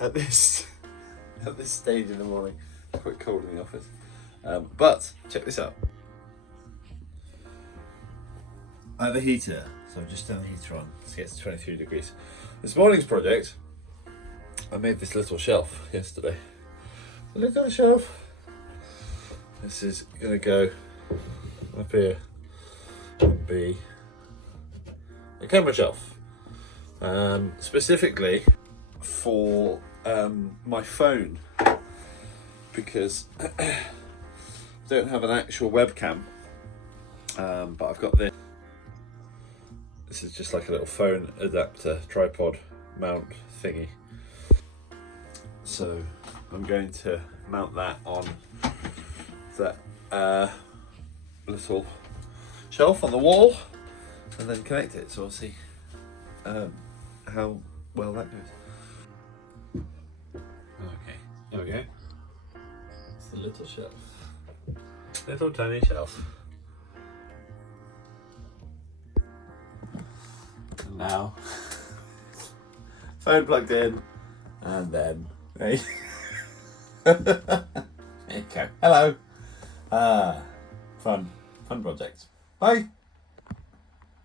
at this stage in the morning. It's quite cold in the office. But check this out. I have a heater, so I've just turned the heater on to get to 23 degrees. This morning's project, I made this little shelf yesterday. A little shelf. This is gonna go up here and be a camera shelf. Specifically for my phone, because I don't have an actual webcam, but I've got this. This is just like a little phone adapter, tripod mount thingy. So I'm going to mount that on that little shelf on the wall and then connect it, so we'll see how well that goes. Okay, there we go. It's the little shelf. Little tiny shelf. And now, phone plugged in, and then, hey. There you go. Hello. Fun project. Bye.